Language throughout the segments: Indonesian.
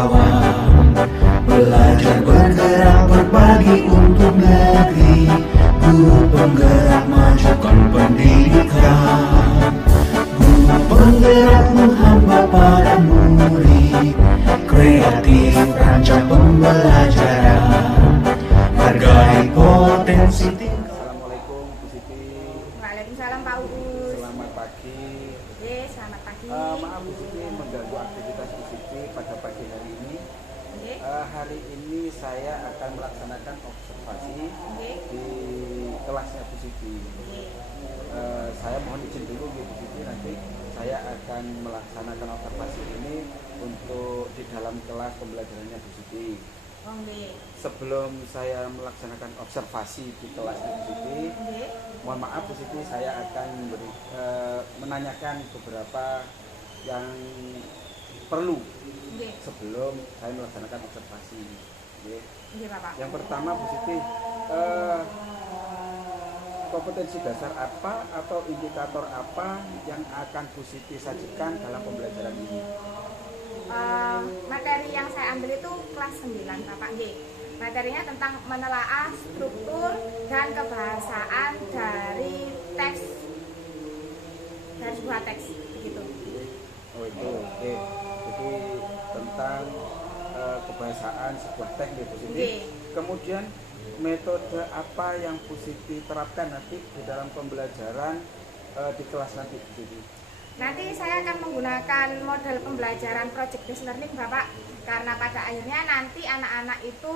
kawan, belajar bergerak berbagi untuk negeri, guru penggerak majukan pendidikan, guru penggerak menghamba pada murid, kreatif rancang pembelajaran, hargai potensi tingkat. Assalamualaikum Bu Siti. Waalaikumsalam Pak Uus. Selamat pagi. Selamat pagi. Maaf Bu Siti mengganggu aktivitas Bu Siti pada pagi hari ini. Hari ini saya akan melaksanakan observasi di kelasnya Bu Siti. Saya mohon izin dulu Bu Siti, nanti saya akan melaksanakan observasi ini untuk di dalam kelas pembelajarannya Bu Siti. Sebelum saya melaksanakan observasi di kelas Bu Siti, mohon maaf Bu Siti, saya akan menanyakan beberapa yang perlu sebelum saya melaksanakan observasi. Yang pertama Bu Siti, kompetensi dasar apa atau indikator apa yang akan Bu Siti sajikan dalam pembelajaran ini? Materi yang saya ambil itu kelas 9 Bapak G. Materinya tentang menelaah struktur dan kebahasaan dari teks, dari sebuah teks begitu. Oh itu, oke. Jadi tentang kebahasaan sebuah teks Bu Siti. Kemudian metode apa yang Bu Siti terapkan nanti di dalam pembelajaran di kelas nanti Bu Siti? Nanti saya akan menggunakan model pembelajaran project based learning Bapak, karena pada akhirnya nanti anak-anak itu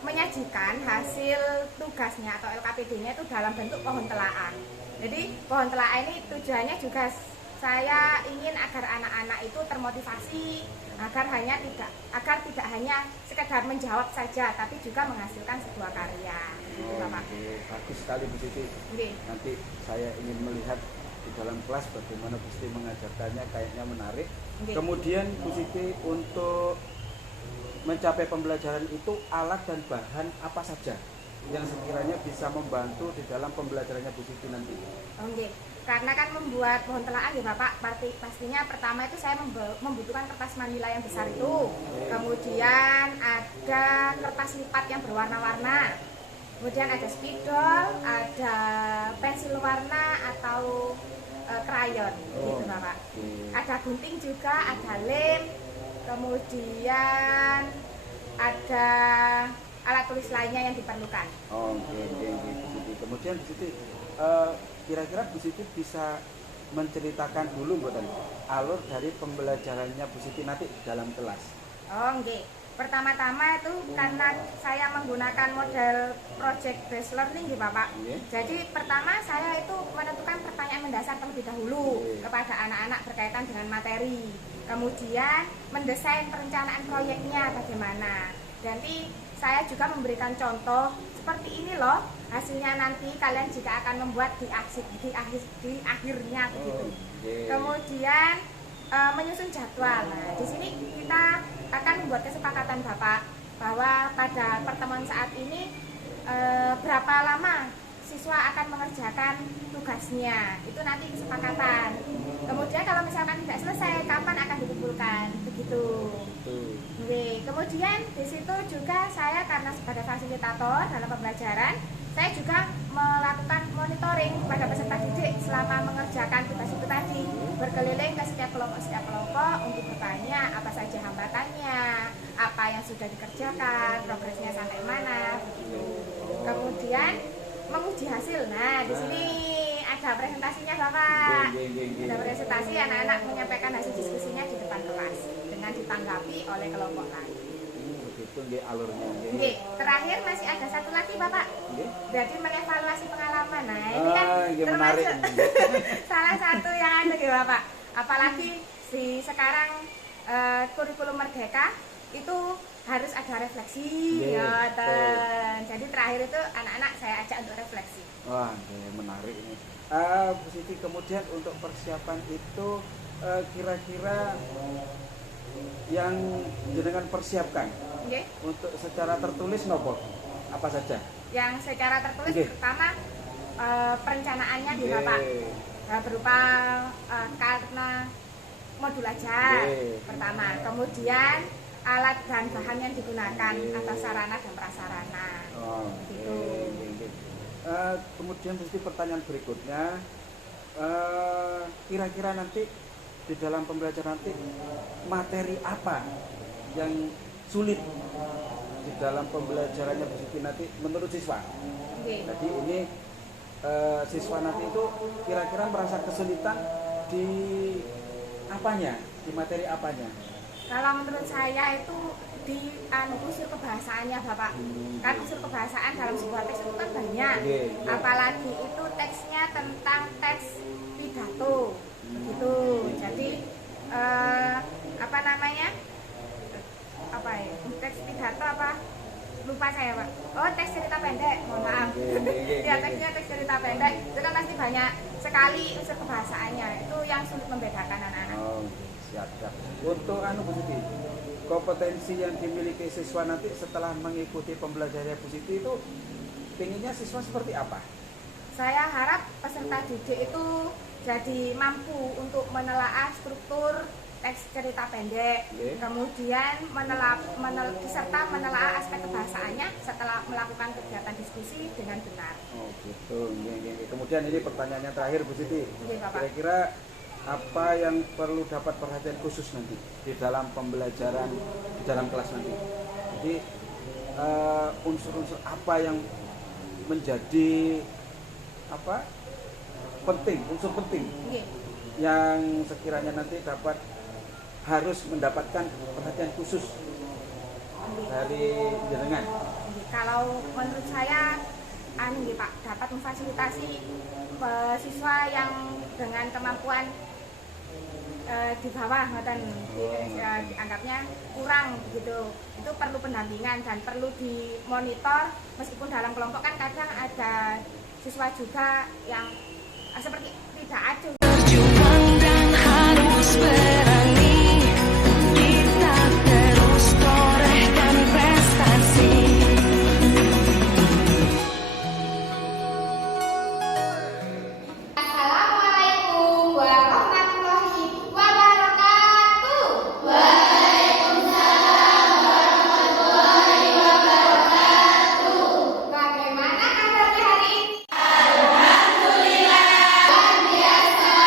menyajikan hasil tugasnya atau LKPD-nya itu dalam bentuk pohon telaah. Jadi pohon telaah ini tujuannya juga saya ingin agar anak-anak itu termotivasi agar tidak hanya sekedar menjawab saja, tapi juga menghasilkan sebuah karya. Gitu, Bapak. Bagus sekali Bu Siti. Nanti saya ingin melihat di dalam kelas bagaimana Bu Siti mengajarkannya, kayaknya menarik. Kemudian Bu Siti, untuk mencapai pembelajaran itu alat dan bahan apa saja yang sekiranya bisa membantu di dalam pembelajarannya Bu Siti nanti? Karena kan membuat pohon telaah ya Bapak, pastinya pertama itu saya membutuhkan kertas manila yang besar itu. Kemudian ada kertas lipat yang berwarna-warna. Kemudian ada spidol, ada pensil warna atau krayon gitu Bapak. Ada gunting juga, ada lem. Kemudian ada alat tulis lainnya yang diperlukan. Kemudian Bu Siti, kira-kira Bu Siti bisa menceritakan dulu buatan alur dari pembelajarannya Bu Siti nanti dalam kelas? Pertama-tama itu karena saya menggunakan model project based learning di Bapak. Jadi pertama saya itu menentukan pertanyaan mendasar terlebih dahulu kepada anak-anak berkaitan dengan materi. Kemudian mendesain perencanaan proyeknya bagaimana. Nanti saya juga memberikan contoh seperti ini loh hasilnya nanti kalian jika akan membuat di akhirnya begitu. Kemudian menyusun jadwal. Nah, di sini kita akan membuat kesepakatan Bapak bahwa pada pertemuan saat ini berapa lama siswa akan mengerjakan tugasnya. Itu nanti kesepakatan. Kemudian kalau misalkan tidak selesai, kapan akan dikumpulkan, begitu. Kemudian di situ juga saya karena sebagai fasilitator dalam pembelajaran, saya juga melakukan monitoring pada peserta didik selama mengerjakan tugas itu tadi, berkeliling ke setiap kelompok untuk bertanya apa saja hambatannya, apa yang sudah dikerjakan, progresnya sampai mana, begitu. Kemudian menguji hasil. Nah, di sini ada presentasinya Bapak. Ada presentasi, anak-anak menyampaikan hasil diskusinya di depan kelas dengan ditanggapi oleh kelompok lain. Begitu alurnya. Terakhir masih ada satu lagi Bapak. Jadi mengevaluasi pengalaman. Nah, ini kan menarik. Salah satu yang ada ya Bapak. Apalagi sekarang kurikulum Merdeka itu harus ada refleksi. Jadi terakhir itu anak-anak saya ajak untuk refleksi. Wah, menarik ini. Bu Siti, kemudian untuk persiapan itu kira-kira yang jenengan persiapkan untuk secara tertulis nopo apa saja? Yang secara tertulis pertama perencanaannya di Bapak berupa karena modul aja pertama. Kemudian alat dan bahan yang digunakan atau sarana dan prasarana. Gitu. Kemudian pasti pertanyaan berikutnya, kira-kira nanti di dalam pembelajaran nanti materi apa yang sulit di dalam pembelajarannya Bu Siti nanti menurut siswa? Jadi ini siswa nanti itu kira-kira merasa kesulitan di apanya, di materi apanya? Kalau menurut saya itu di unsur kebahasaannya Bapak. Kan unsur kebahasaan dalam sebuah teks itu kan banyak. Apalagi itu teksnya tentang teks pidato gitu. Jadi apa namanya? Apa ya? Teks pidato apa? Lupa saya Pak. Oh, teks cerita pendek, mohon maaf. Ya, teksnya teks cerita pendek. Itu kan pasti banyak sekali unsur kebahasaannya. Itu yang sulit membedakan anak-anak. Siap. Untuk Bu Siti, kompetensi yang dimiliki siswa nanti setelah mengikuti pembelajaran Bu Siti itu pinginnya siswa seperti apa? Saya harap peserta didik itu jadi mampu untuk menelaah struktur teks cerita pendek, kemudian serta menelaah aspek kebahasaannya setelah melakukan kegiatan diskusi dengan benar. Oh gitu. Kemudian ini pertanyaannya terakhir Bu Siti. Kira-kira apa yang perlu dapat perhatian khusus nanti di dalam pembelajaran di dalam kelas nanti? Jadi unsur-unsur apa yang menjadi unsur penting yang sekiranya nanti harus mendapatkan perhatian khusus dari jenengan? Kalau menurut saya Pak, dapat memfasilitasi siswa yang dengan kemampuan di bawah dianggapnya kurang gitu. Itu perlu pendampingan dan perlu dimonitor, meskipun dalam kelompok kan kadang ada siswa juga yang seperti tidak acuh. Berjuang dan harus berani, kita terus torehkan prestasi. Assalamualaikum warahmatullahi wabarakatuh. Waalaikumsalam warahmatullahi wabarakatuh. Bagaimana kabarnya hari ini? Alhamdulillah. Luar biasa.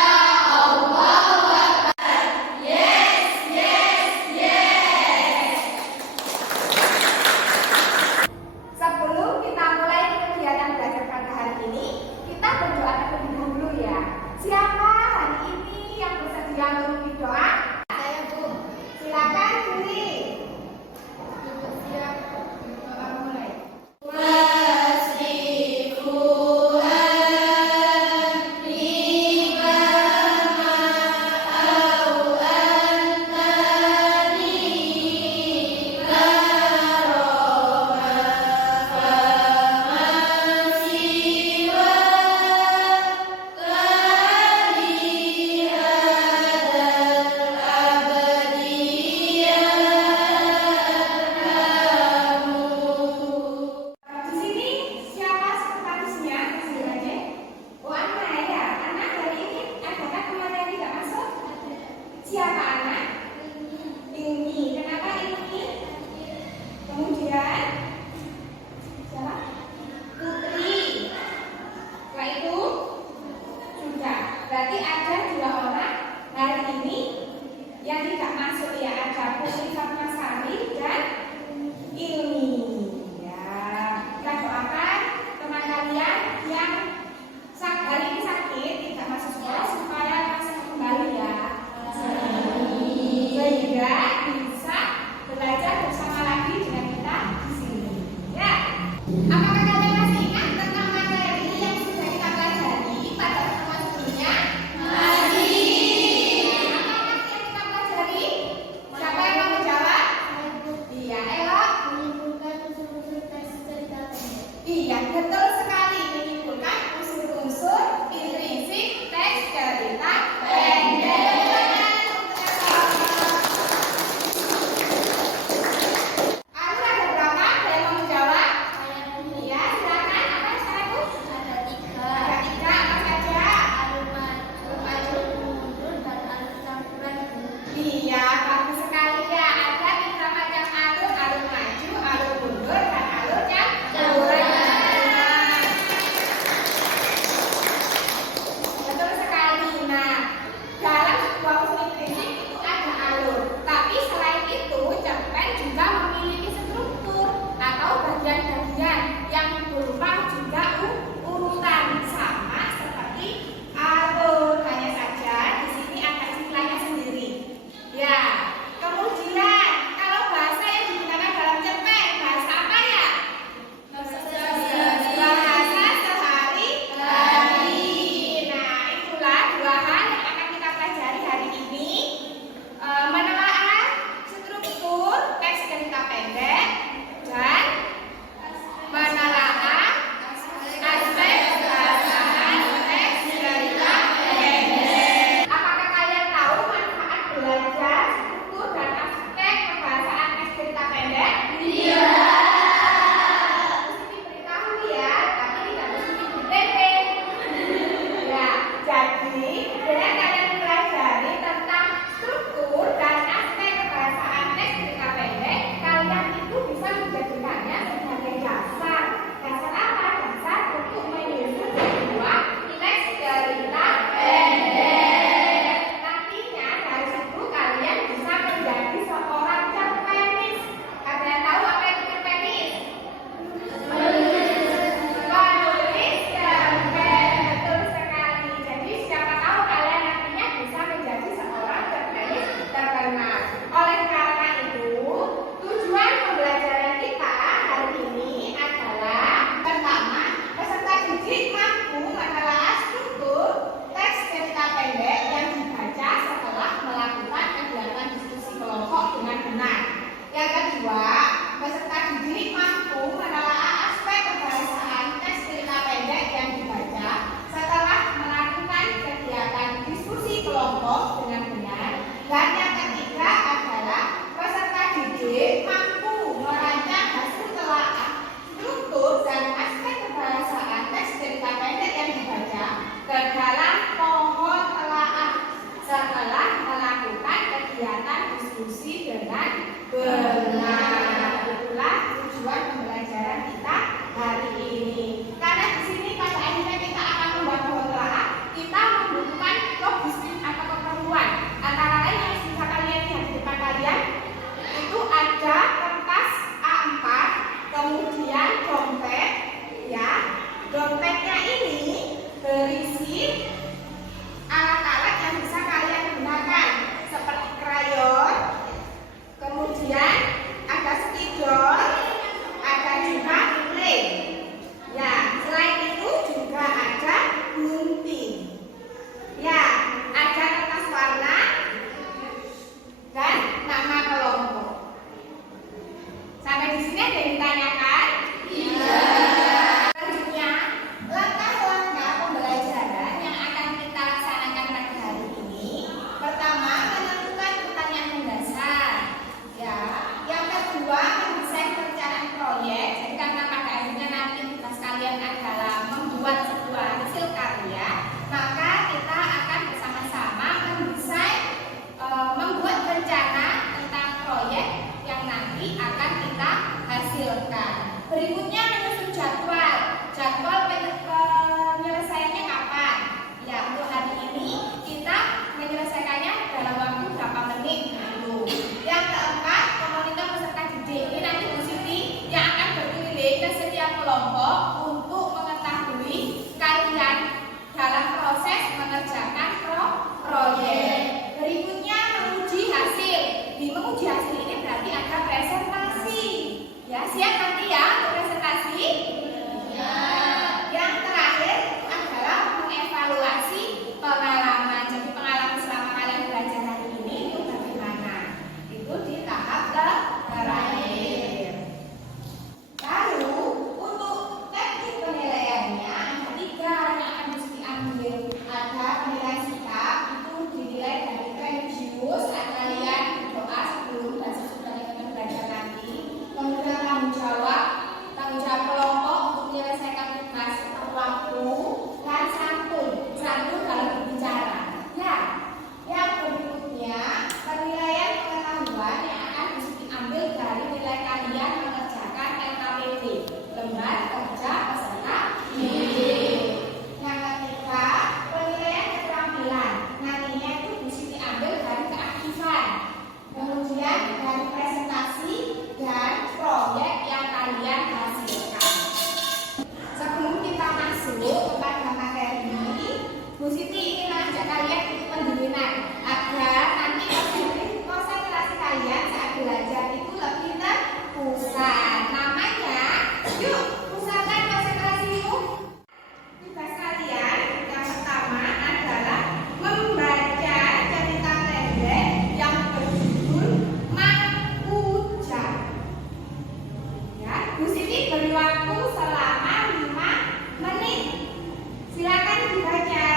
didik mampu merancang hasil telaah, struktur dan aspek kebahasaan teks cerita pendek yang dibaca ke dalam pokok telaah setelah melakukan kegiatan diskusi dengan benar. Itulah tujuan pembelajaran kita hari ini. Karena di sini pada akhirnya kita akan membuat pokok telaah, kita membutuhkan logistik atau keperluan. Antara lain yang bisa kalian lihat di depan kalian itu ada kertas A4, kemudian dompet, ya. Dompetnya ini berisi alat-alat yang bisa kalian gunakan seperti krayon, kemudian ada spidol, ada juga lem. Ya, selain itu juga ada gunting. Ya, ada kertas warna dan nama kelompok. Sampai di sini ada yang ditanyakan? Iya. Selanjutnya, langkah-langkah pembelajaran yang akan kita laksanakan pada hari ini. Pertama, menentukan pertanyaan mendasar. Ya, yang kedua, mendesain perencanaan proyek. Jadi karena pada akhirnya nanti tugas kalian adalah membuat sebuah hasil karya, maka kita akan bersama-sama mendesain, membuat rencana tentang proyek yang nanti akan kita hasilkan. Berikutnya menyusun jadwal. Jadwal penyelesaiannya kapan? Ya, untuk hari ini kita menyelesaikannya dalam waktu berapa menit dulu. Yang keempat, memonitor peserta didik. Ini nanti Bu Siti yang akan berkeliling ke setiap kelompok untuk mengetahui kalian dalam proses mengerjakan proyek. Berikutnya menguji hasil. Di menguji hasil ini berarti ada presentasi. Ya, siap nanti ya untuk presentasi? Ya. Yang terakhir adalah mengevaluasi pengalaman. Jadi pengalaman selama kalian belajar hari ini itu bagaimana? Itu di tahap terakhir. Lalu untuk teknik penilaiannya ada 3 yang akan diambil. Ada penilaian sikap, itu dinilai dari religius, kalian berdoa sebelum dan sesudah dengan belajar nanti. Kemudian tanggung jawab kelompok untuk menyelesaikan tugas tepat waktu, dan santun dalam berbicara. Ya, yang berikutnya penilaian pengetahuan yang akan diambil dari nilai kalian mengerjakan LKPD, lembar kerja peserta didik. Yang ketiga, penilaian keterampilan. Nantinya itu bisa diambil dari keaktifan, kemudian dari presentasi dan proyek yang kalian hasilkan. Sebelum kita masuk kepada materi, Bu Siti ingin mengajak kalian untuk pendirian agar nanti konsentrasi kalian saat belajar itu lebih terpusat. Namanya, yuk pusatkan konsentrasi yuk. Tugas kalian yang pertama adalah membaca cerita pendek yang berjudul Mang Ujang. Ya, Bu Siti beri waktu selama 5 menit. Silakan dibaca.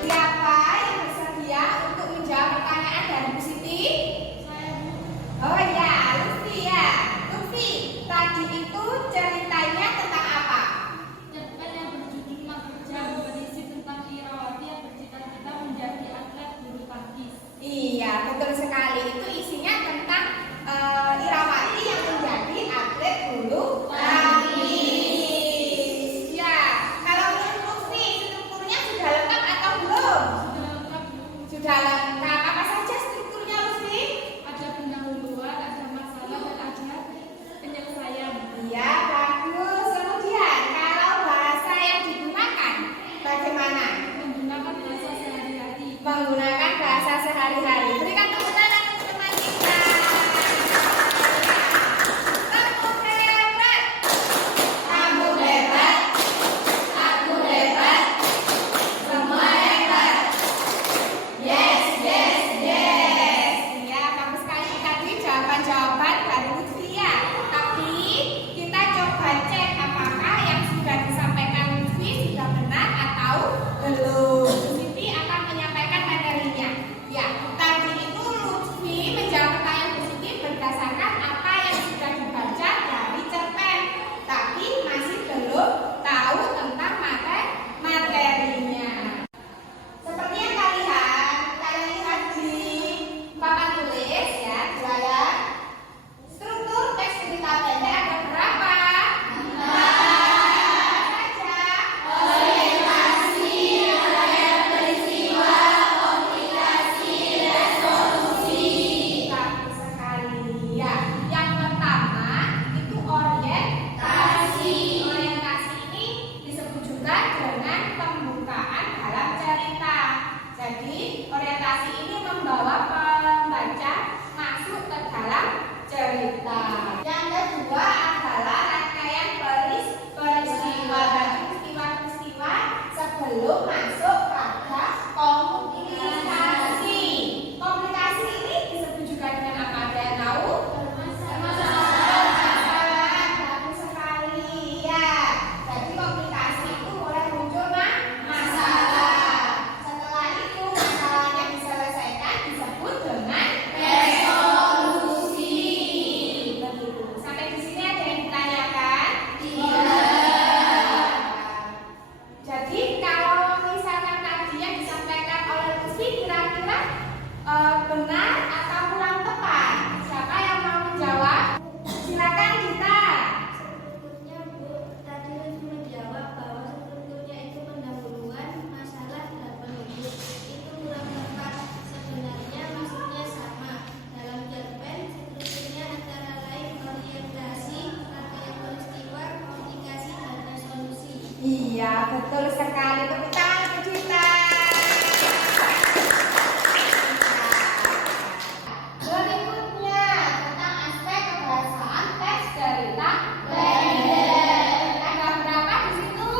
Siapa yang bersedia untuk menjawab pertanyaan dari Bu Siti? Oh ya, Lutfi ya. Lutfi, tadi itu ceritanya tentang apa? Cerpen yang berjudul Mang Ujang berisi tentang Irawati yang bercita-cita menjadi atlet bulu tangkis. Iya, betul sekali. Itu isinya tentang Irawati yang menjadi atlet bulu tangkis. Ya, kalau menurut Lutfi, strukturnya sudah lengkap atau belum? Sudah lengkap, Bu. Sudah lengkap. Apa saja strukturnya, Lutfi? Ada pendahuluan, ada masalah, dan ada penyelesaian. Iya, bagus. Kemudian, kalau bahasa yang digunakan, bagaimana? Menggunakan bahasa sehari-hari. Menggunakan bahasa sehari-hari. Berikan tepuk tangan untuk teman kita. Kamu hebat. Kamu hebat. Aku hebat. Semua hebat. Yes, yes, yes. Ya, bagus sekali tadi jawaban-jawaban dari Lutfi ya. Tapi kita coba cek apakah yang sudah disampaikan Lutfi sudah benar atau belum. Betul sekali, tepuk tangan untuk Dita. Berikutnya tentang aspek kebahasaan teks cerita blender. Ada berapa di situ?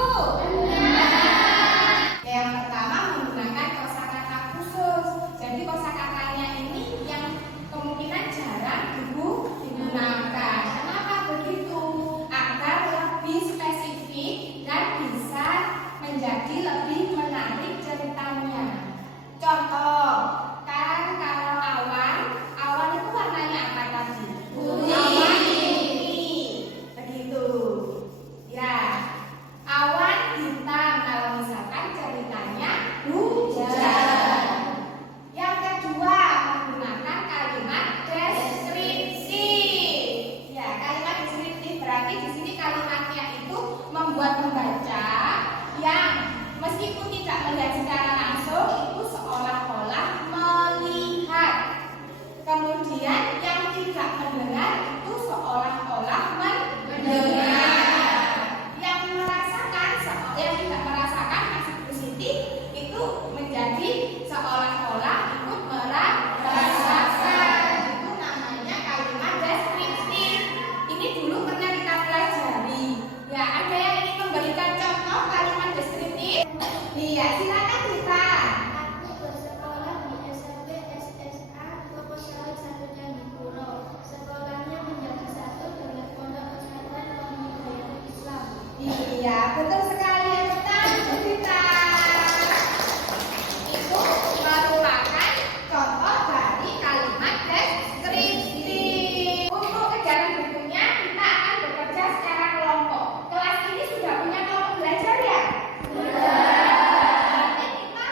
Yang pertama menggunakan kosakata khusus. Jadi kosakatanya ini yang kemungkinan jarang digunakan. Kenapa begitu? Agar lebih spesifik dan bisa menjadi lebih menarik ceritanya. Contoh, kan kalau awan itu warnanya apa tadi? Awan putih. Begitu. Ya. Awan hitam kalau misalkan ceritanya hujan. Yang kedua, menggunakan kalimat deskriptif. Ya, kalimat deskriptif berarti di sini kalimatnya itu membuat pembaca yang meskipun tidak melihat secara langsung itu seolah-olah melihat. Kemudian yang tidak mendengar itu seolah-olah mendengar. Yang merasakan, yang tidak merasakan masih positif itu menjadi seolah-olah ikut merasakan. Itu namanya kalimat deskriptif. Ini dulu pernah kita pelajari. Ya, ada yang ingin memberikan contoh kalimat deskriptif? Iya, silakan kita. Aku bersekolah di SMP SSA Proposal Satunya di Puro. Sekolahnya menjadi satu dengan Pondok Pesantren Pembudayaan Islam. Iya, betul sekali yang pertama kita. Itu merupakan contoh dari kalimat deskriptif. Untuk kegiatan berikutnya kita akan bekerja secara kelompok. Kelas ini sudah punya kelompok belajar ya? Sudah. Nanti kita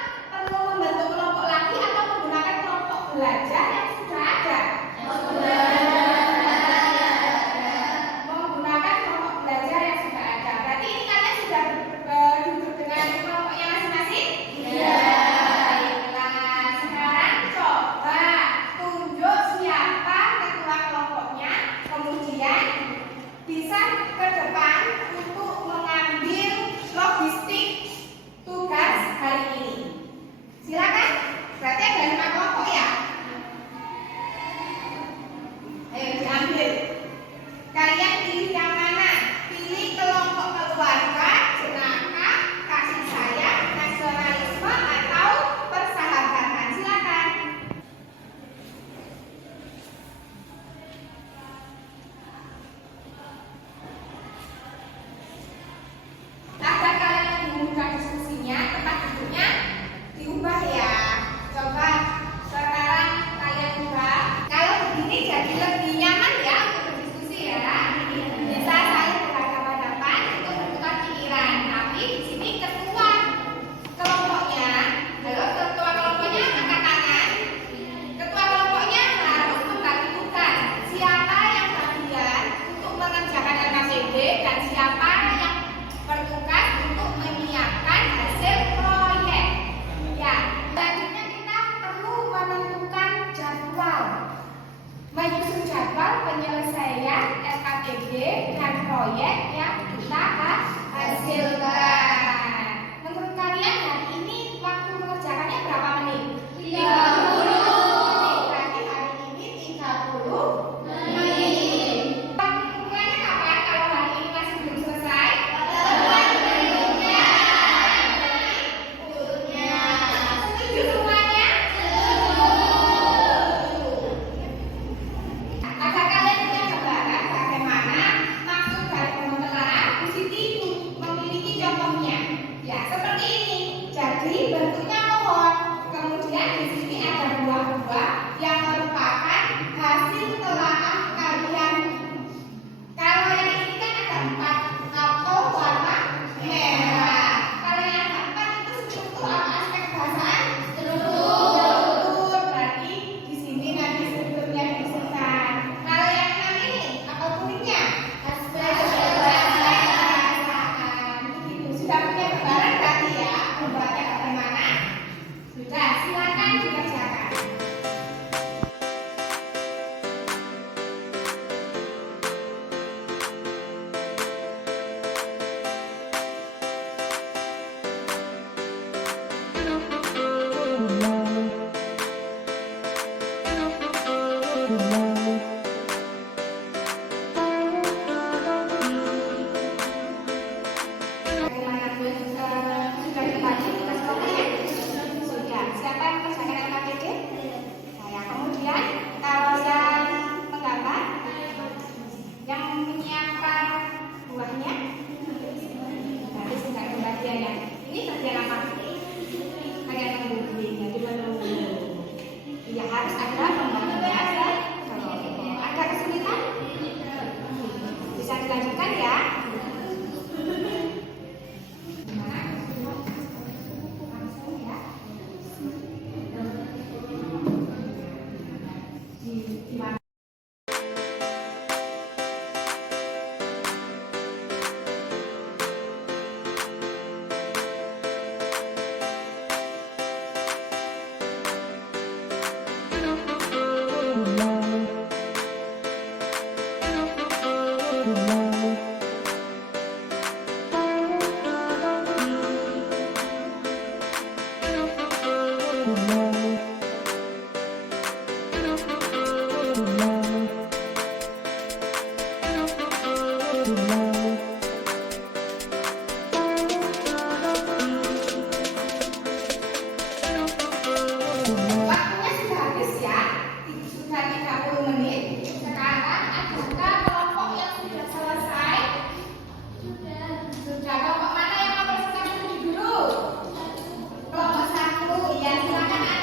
Waktunya sudah habis ya, sudah 30 menit. Sekarang adakah kelompok yang sudah selesai? Sudah. Kelompok mana yang mau presentasi dulu? Kelompok 1, ya silakan.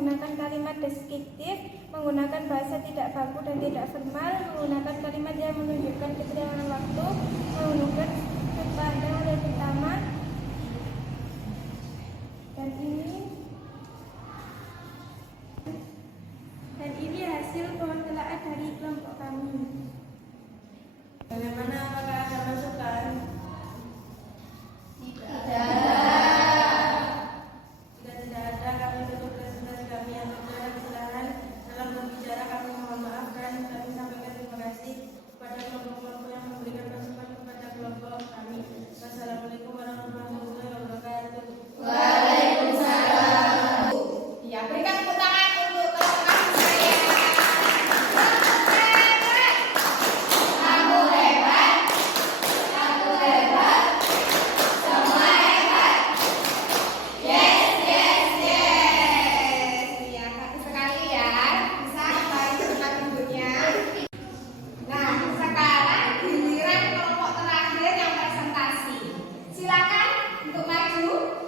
menggunakan kalimat deskriptif, menggunakan bahasa tidak baku dan tidak formal, menggunakan kalimat yang menunjukkan keterangan waktu, menggunakan kepada hal pertama. Dan ini hasil penelitian dari kelompok kami. Bagaimana, apakah ada masukan? Tidak. Jika tidak ada, kami tutup presentasi kami. Yang berbicara kesalahan dalam berbicara kami mohon maaf dan kami sampaikan terima kasih kepada kelompok-kelompok yang memberikan masukan kepada kelompok kami. Wassalamualaikum warahmatullahi wabarakatuh. Ya, berikan tepuk tangan untuk teman-teman saya. Kamu hebat, semua hebat. Yes. Ya, bagus sekali ya. Bisa kembali ke tempat duduknya. Nah, sekarang giliran kelompok terakhir yang presentasi. Silakan untuk maju.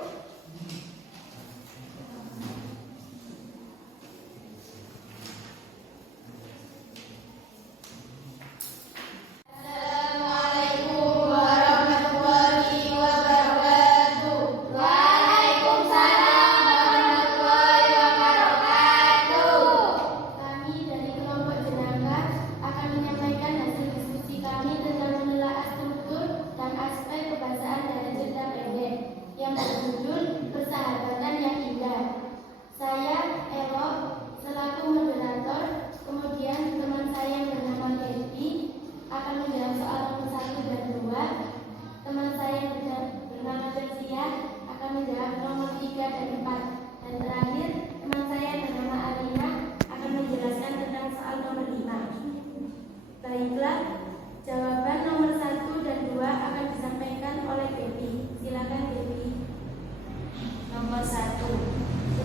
Kami dari kelompok jenaka akan menyampaikan hasil diskusi kami tentang menelaah struktur dan aspek kebahasaan dari cerita pendek yang berjudul Persahabatan yang Indah. Saya Ero selaku moderator, kemudian teman saya yang bernama Devi akan menjawab soal nomor 1 dan 2. Teman saya yang bernama Kezia akan menjawab nomor 3 dan 4. Dan terakhir, teman saya yang bernama Alina akan menjelaskan tentang soal nomor 5. Baiklah, jawaban nomor 1 dan 2 akan disampaikan oleh Devi. Silakan Devi. Nomor 1.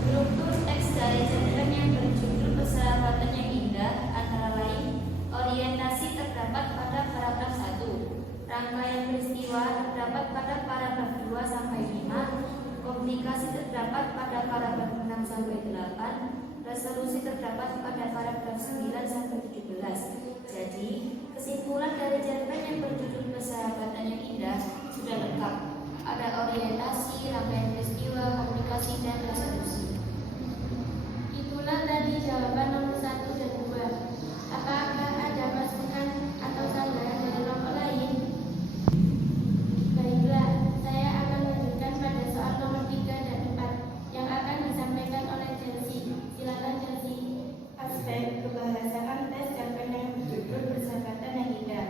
Struktur teks dari cerpen yang berjudul Persahabatan yang Indah antara lain orientasi terdapat pada paragraf 1, rangkaian peristiwa terdapat pada paragraf 2 sampai 5, komunikasi terdapat pada paragraf 6 sampai 8, resolusi terdapat pada paragraf 9 sampai 17. Jadi, kesimpulan dari cerpen yang berjudul Persahabatan yang Indah sudah lengkap. Ada orientasi, rangkaian peristiwa, komunikasi, dan resolusi. Itulah tadi jawaban nomor 1 dan 2. Apakah ada masukan atau tambahan dari kelompok lain? Baiklah, saya akan lanjutkan pada soal nomor 3 dan 4 yang akan disampaikan oleh Chelsea. Silakan Chelsea. Aspek kebahasaan tes cerpen yang berjudul Persahabatan yang Indah.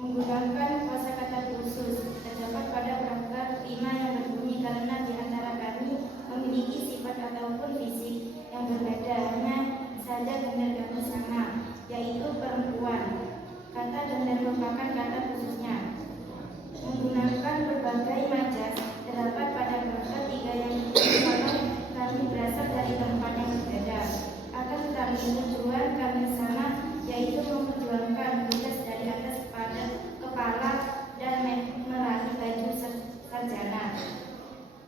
Menggunakan kosakata khusus terdapat pada paragraf 5 yang berbunyi karena di antara kami memiliki sifat ataupun fisik yang berbeda, hanya saja gender kami sama, yaitu perempuan. Kata gender merupakan kata khususnya. Menggunakan berbagai majas terdapat pada paragraf 3 yang dimana kami berasal dari tempat yang berbeda. Akan tetapi tujuan kami sama, yaitu memperjuangkan tugas dari atas pada kepala dan meraih baju sarjana.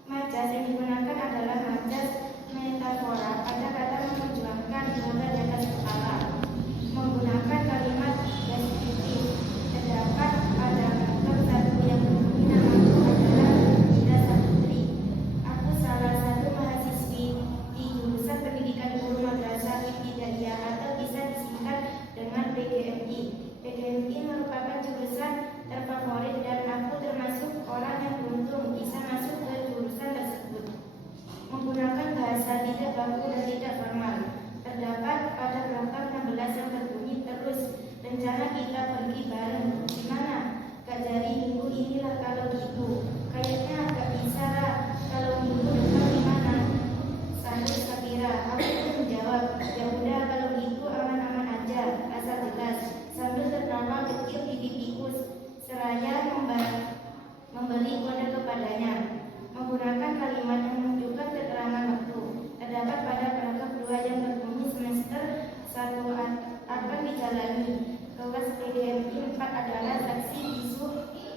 Majas yang digunakan adalah majas metafora pada kata memperjuangkan tugas di atas kepala. Menggunakan kalimat deskriptif terdapat pada paragraf 1 yang berbunyi namaku adalah Ida Saputri. Aku salah satu mahasiswi di jurusan Pendidikan Guru Madrasah Ibtidaiyah atau bisa disingkat dengan PGMI. PGMI merupakan jurusan terfavorit dan aku termasuk orang yang beruntung bisa masuk ke jurusan tersebut. Menggunakan bahasa tidak baku dan tidak formal terdapat pada paragraf 16 yang berbunyi terus. Rencana kita pergi bareng. Gimana? Kak Jari minggu inilah kalau gitu. Kayaknya agak bisa lah. Kalau minggu depan gimana? Sambil Sakira. Aku pun menjawab, ya udah kalau gitu aman-aman aja, asal jelas. Sambil tertawa kecil di pipiku seraya memberi kode kepadanya. Menggunakan kalimat yang menunjukkan keterangan waktu terdapat pada paragraf 2 yang berbunyi semester 1 akan dijalani. Kelas PGMI 4 adalah saksi bisu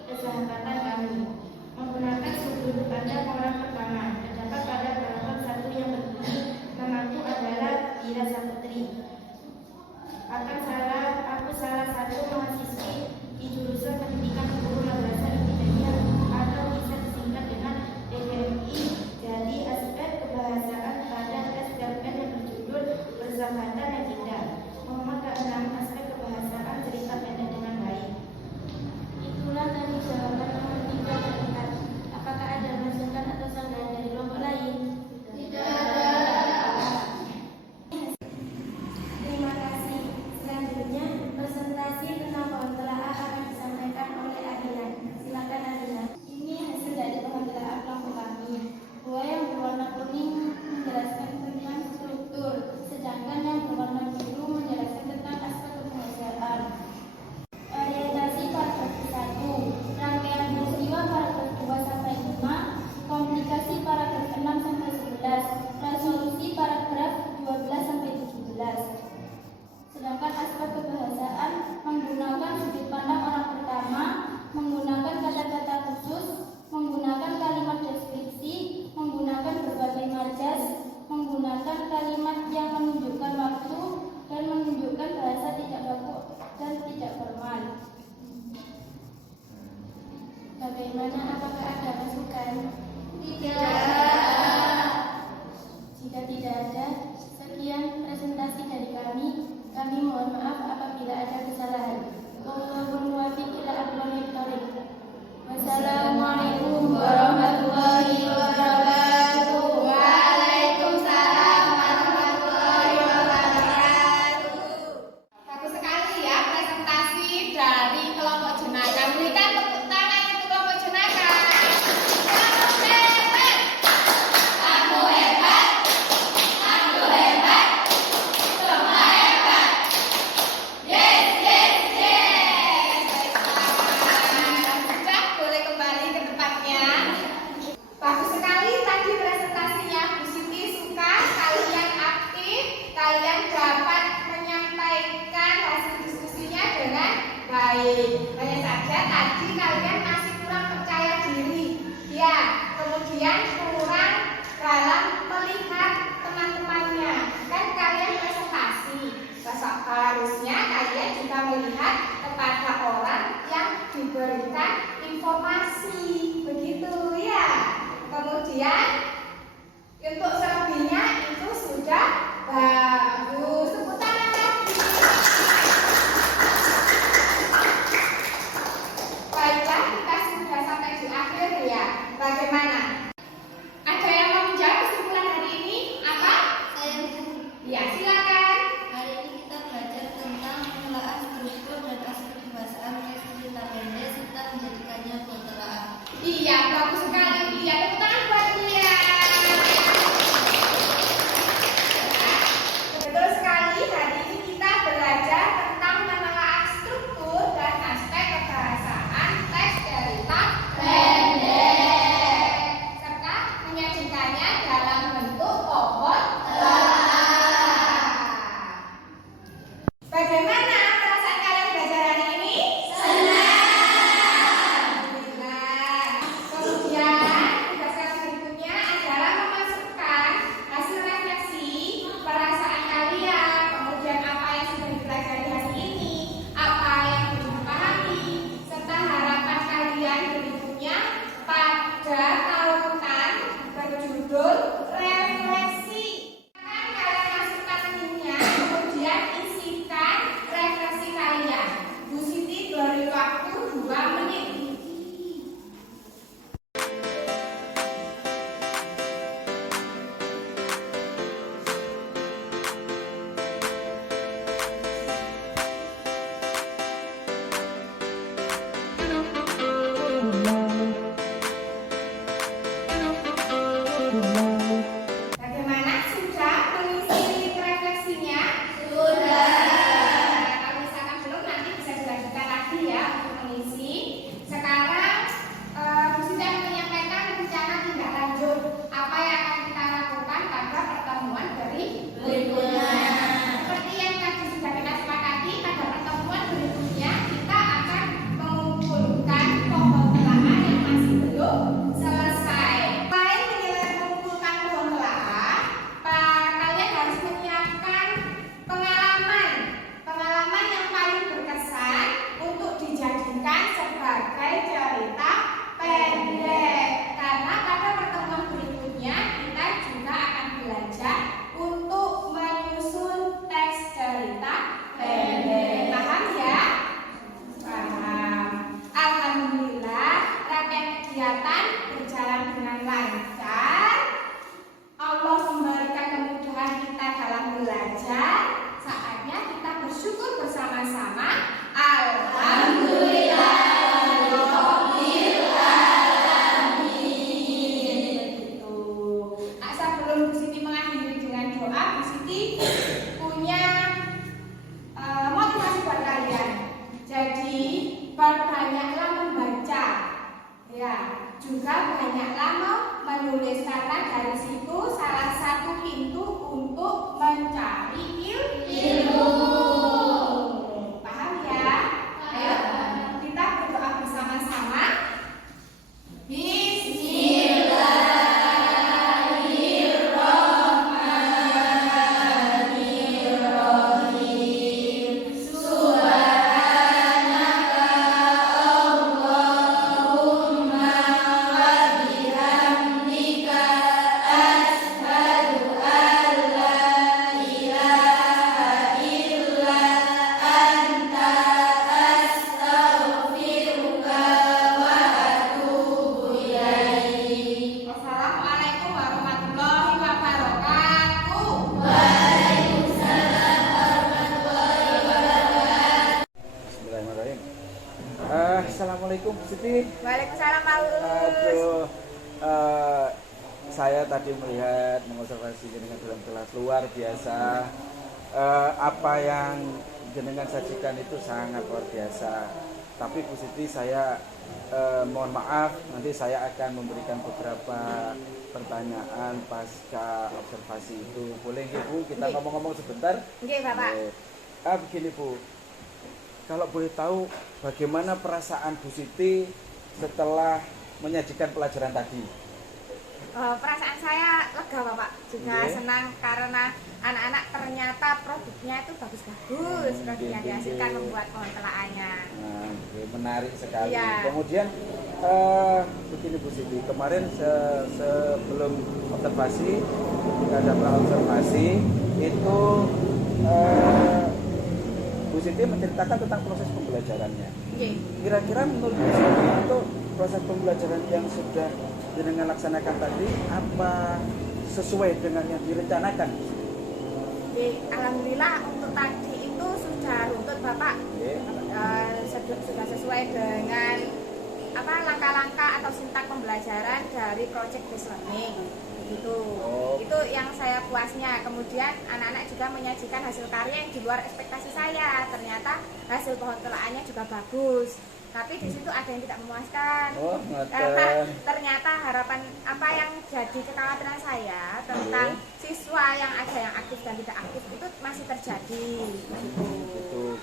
persahabatan kami. Menggunakan sudut pandang orang pertama terdapat pada paragraf 1 yang berbunyi nama Bagaimana, apakah ada masukan? Tidak. Jika tidak ada, sekian presentasi dari kami. Kami mohon maaf apabila ada kesalahan. Wallahul muwaffiq ila aqwamit thoriq. Wassalamualaikum warahmatullahi wabarakatuh. Waalaikumsalam warahmatullahi wabarakatuh. Bagus sekali ya presentasi dari kelompok jenaka. Berikan tepuk tangan untuk kelompok jenaka. Kamu hebat. Kamu hebat. Semua hebat. Yes, yes, yes. Sudah boleh kembali ke tempatnya. Bagus sekali tadi presentasinya Bu Siti, suka kalian aktif, kalian dapat menyampaikan hasil diskusinya dengan baik. Hanya saja tadi kalian masih kurang percaya diri, ya, kemudian kurang dalam melihat teman-temannya. Kan kalian presentasi, harusnya kalian juga melihat kepada orang yang diberikan informasi, begitu ya. Kemudian untuk selebihnya itu sudah bagus. Tepuk tangan lagi. Baiklah, kita sudah sampai di akhir ya. Bagaimana? Ada yang mau menjawab kesimpulan hari ini? Apa? Saya Ya, silakan. hari ini kita belajar tentang pengelolaan struktur dan aspek kebahasaan teks cerita pendek serta menjadikannya buat telaah. Iya, bagus sekali. Iya, tepuk tangan buat dia. Betul sekali. Hari ini kita belajar tentang menelaah struktur dan aspek kebahasaan teks cerita pendek serta menyajikannya dalam bentuk pohon telaah. Bagaimana perasaan kalian belajar hari ini? Alhamdulillah. Kemudian tugas kelas berikutnya adalah memasukkan hasil refleksi perasaan kalian, kemudian apa yang sudah dipelajari hari ini, apa yang belum dipahami, serta harapan kalian berikutnya pada tautan berjudul refleksi. Kalian masukkan linknya, kemudian isikan refleksi kalian. Bu Siti beri waktu 2 menit. Bagaimana? Sudah mengisi refleksinya? Sudah. Kalau misalkan belum, nanti bisa dilanjutkan lagi ya untuk mengisi. Sekarang Bu Siti akan menyampaikan rencana tindak lanjut apa yang akan kita lakukan pada pertemuan berikutnya. Seperti yang tadi sudah kita sepakati, pada pertemuan berikutnya kita akan mengumpulkan pohon telaah yang masih belum selesai. Selain mengumpulkan pohon telaah, kalian harus menyiapkan pengalaman yang paling berkesan untuk dijadikan sebagai cerita pendek. Karena pada pertemuan berikutnya kita juga akan belajar untuk menyusun teks cerita pendek. Paham ya? Paham. Alhamdulillah, rangkaian kegiatan berjalan dengan lancar. Allah memberikan kemudahan kita dalam belajar. Saatnya kita bersyukur bersama-sama. Alhamdulillah. Begitu. Sebelum Bu Siti mengakhiri dengan doa, Bu Siti punya motivasi buat kalian. Jadi banyaklah membaca, ya, juga banyaklah menulis karena dari situ salah satu pintu untuk mencari ilmu. Paham ya? Ayo kita berdoa bersama-sama. Bismillahirrahmanirrahim. Assalamualaikum Bu Siti. Waalaikumsalam Pak Ulus. Aduh, saya tadi melihat mengobservasi jenengan dalam kelas luar biasa. Apa yang jenengan sajikan itu sangat luar biasa. Tapi Bu Siti, saya mohon maaf, nanti saya akan memberikan beberapa pertanyaan pasca observasi itu. Boleh nggih Bu, kita ngomong-ngomong sebentar? Nggih, Bapak. Begini Bu, kalau boleh tahu bagaimana perasaan Bu Siti setelah menyajikan pelajaran tadi? Perasaan saya lega Bapak, juga senang karena anak-anak ternyata produknya itu bagus-bagus, produk yang dihasilkan membuat pohon telaahnya. Nah, menarik sekali. Iya. Kemudian begini Bu Siti, kemarin sebelum observasi, ketika ada observasi itu Bu Siti menceritakan tentang proses pembelajarannya. Kira-kira menurut Bu Siti itu proses pembelajaran yang sudah jenengan laksanakan tadi apa sesuai dengan yang direncanakan? Alhamdulillah untuk tadi itu sudah runtut Bapak. Sudah sesuai dengan langkah-langkah atau sintak pembelajaran dari project based learning. Gitu. Itu yang saya puasnya. Kemudian anak-anak juga menyajikan hasil karya yang di luar ekspektasi saya. Ternyata hasil pohon telaahnya juga bagus. Tapi di situ ada yang tidak memuaskan. Karena ternyata harapan apa yang jadi kekhawatiran saya tentang siswa yang ada yang aktif dan tidak aktif itu masih terjadi.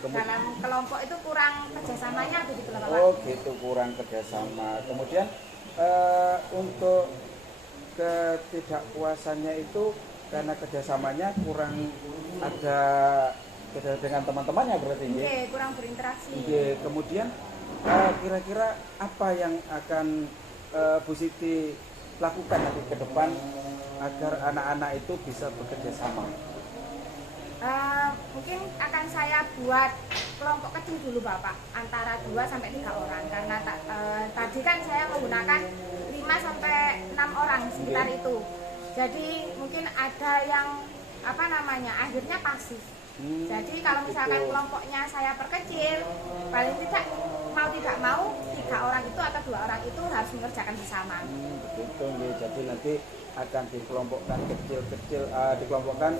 Dalam kelompok itu kurang kerjasamanya begitu Bapak. Oh gitu, kurang kerjasama. Kemudian untuk ketidakpuasannya itu karena kerjasamanya kurang ada dengan teman-temannya berarti ya? Kurang berinteraksi. Kemudian kira-kira apa yang akan Bu Siti lakukan nanti ke depan agar anak-anak itu bisa bekerja sama? Mungkin akan saya buat kelompok kecil dulu Bapak, antara 2 sampai 3 orang karena tadi kan saya menggunakan 5 sampai 6 orang sekitar itu. Jadi mungkin ada yang akhirnya pasif. Jadi kalau misalkan kelompoknya saya perkecil, paling tidak mau 3 orang itu atau 2 orang itu harus mengerjakan bersama. Begitu nih. Jadi nanti akan dikelompokkan kecil-kecil, dikelompokkan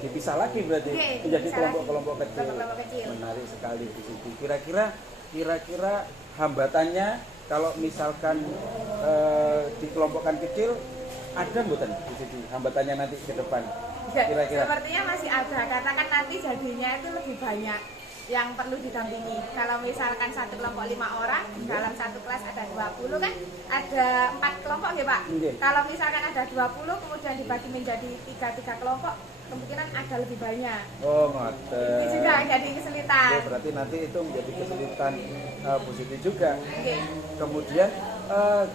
dipisah lagi berarti menjadi kelompok-kelompok kecil. Menarik sekali di situ. Kira-kira hambatannya kalau misalkan dikelompokkan kecil ada mboten di situ hambatannya nanti ke depan? Kira-kira sepertinya masih ada karena kan nanti jadinya itu lebih banyak yang perlu didampingi. Kalau misalkan satu kelompok 5 orang, dalam satu kelas ada 20 kan ada 4 kelompok ya Pak. Kalau misalkan ada 20 kemudian dibagi menjadi 3 kelompok, kemungkinan ada lebih banyak. Oh ngoten. Itu juga jadi kesulitan. Berarti nanti itu menjadi kesulitan Bu Siti juga. Kemudian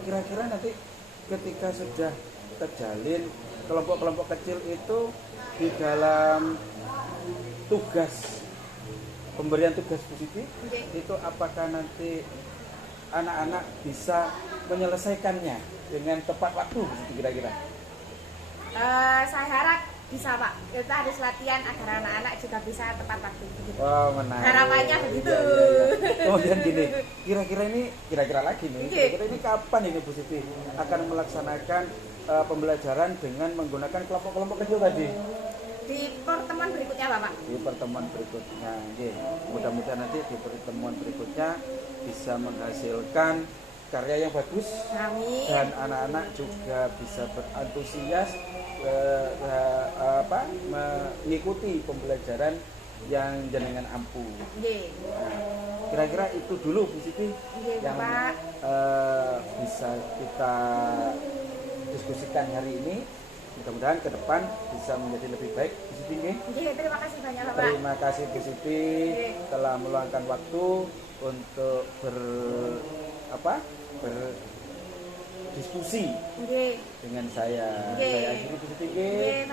kira-kira nanti ketika sudah terjalin kelompok-kelompok kecil itu di dalam pemberian tugas Bu Siti itu apakah nanti anak-anak bisa menyelesaikannya dengan tepat waktu Bu Siti kira-kira? Saya harap bisa Pak, kita harus latihan agar anak-anak juga bisa tepat waktu begitu. Menarik. Harapannya begitu. Kemudian gini, kira-kira lagi nih, kira-kira ini kapan ini Bu Siti akan melaksanakan pembelajaran dengan menggunakan kelompok-kelompok kecil tadi? Di pertemuan berikutnya Bapak. Di pertemuan berikutnya, mudah-mudahan nanti di pertemuan berikutnya bisa menghasilkan karya yang bagus. Amin. Dan anak-anak juga bisa berantusias mengikuti pembelajaran yang jenengan ampuh. Kira-kira itu dulu Bu Siti yang bisa kita diskusikan hari ini. Mudah-mudahan ke depan bisa menjadi lebih baik Bu Siti. Terima kasih banyak Bapak. Terima kasih Bu Siti telah meluangkan waktu untuk berdiskusi dengan saya. Saya akhiri Bu Siti.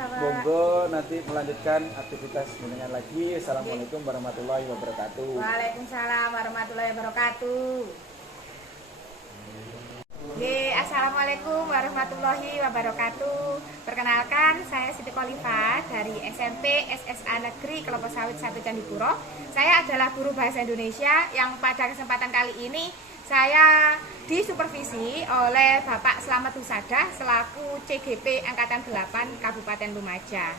Monggo nanti melanjutkan aktivitas dengan lagi. Assalamualaikum warahmatullahi wabarakatuh. Waalaikumsalam warahmatullahi wabarakatuh. Assalamualaikum warahmatullahi wabarakatuh. Perkenalkan, saya Siti Kolifah dari SMP SSA Negeri Kelapa Sawit 1 Candipuro. Saya adalah guru bahasa Indonesia yang pada kesempatan kali ini saya disupervisi oleh Bapak Slamet Husada selaku CGP Angkatan 8 Kabupaten Lumajang.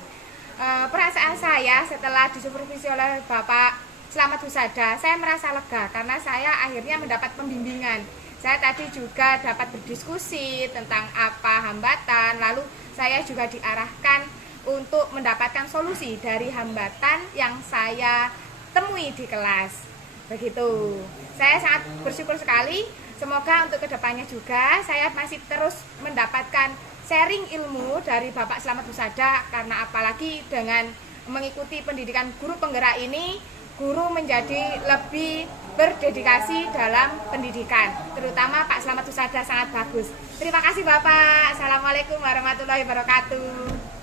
Perasaan saya setelah disupervisi oleh Bapak Slamet Husada, saya merasa lega karena saya akhirnya mendapat pembimbingan. Saya tadi juga dapat berdiskusi tentang apa hambatan, lalu saya juga diarahkan untuk mendapatkan solusi dari hambatan yang saya temui di kelas. Begitu. Saya sangat bersyukur sekali. Semoga untuk kedepannya juga saya masih terus mendapatkan sharing ilmu dari Bapak Slamet Husada, karena apalagi dengan mengikuti pendidikan guru penggerak ini, guru menjadi lebih berdedikasi dalam pendidikan, terutama Pak Slamet Husada sangat bagus. Terima kasih Bapak. Assalamualaikum warahmatullahi wabarakatuh.